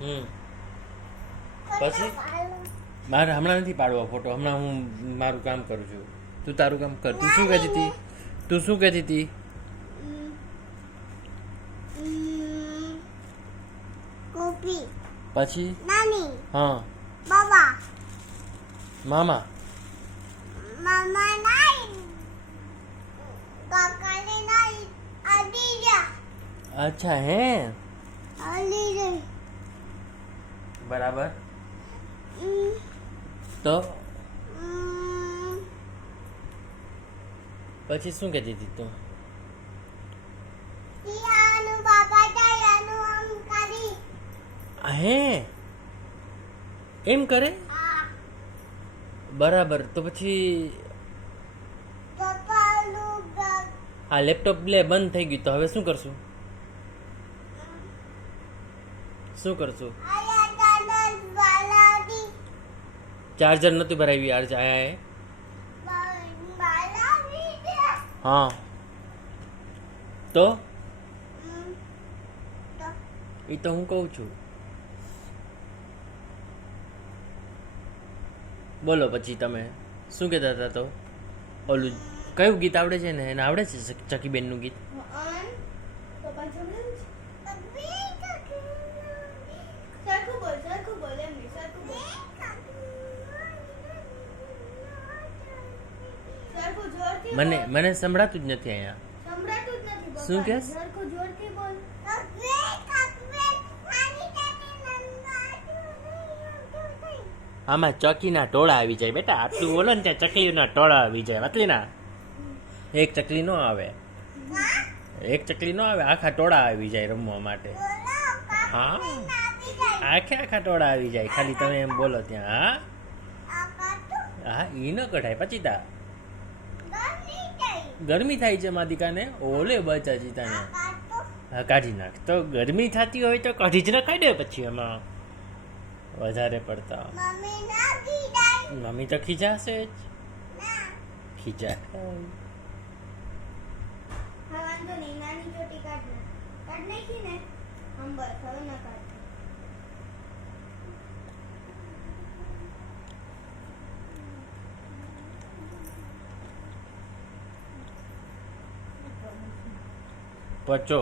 હમ પછી મારે હમણાં નથી પાડવો ફોટો, હમણાં હું મારું કામ કરું છું. તું તારું કામ કર. તું શું કહેતી હતી? તું શું કહેતી હતી? કોપી પછી નાની હા બાબા મામા મામા નાઈ કાકાને નાઈ અડીજા અચ્છા હે અડીજે બરાબર. તો પછી શું કહેતી હતી તું? યાનું બાબા યાનું આમ કરી હે એમ કરે આ બરાબર. તો પછી પપ્પાનું ગા આ લેપટોપ લે બંધ થઈ ગયું, તો હવે શું કરશું? શું કરશું? આયા દાદા બાલાડી ચાર્જર નહોતું ભરાવી યાર આયા એ. બાલાડી હા તો તો એ તો હું કહું છું. બોલો પછી તમે શું કહેતા હતા? તો ઓલું કયું ગીત આવડે છે ને? એને આવડે છે ચકીબેનનું ગીત? મને મને સંભળાતું જ નથી અહીંયા. શું કહેશ? આમાં ચકીના ટોળા આવી જાય બેટા. આટલું બોલો ને ત્યાં ચકલીના ટોળા આવી જાય. વાતલી ના એક ચકલી નો આવે, એક ચકલી નો આવે, આખા ટોળા આવી જાય રમવા માટે. હા આખા ટોળા આવી જાય, ખાલી તમે એમ બોલો ત્યાં. હા હા ઈ ન કઢાય પછી તા ગરમી થાય છે માદિકાને. ઓલે બચા જીતાને હા કાઢી નાખ. તો ગરમી થતી હોય તો કાઢી જ નખાય ને પછી એમાં વધારે પડતા. મમ્મી તો ખીજાશે જ. ખીજા પચો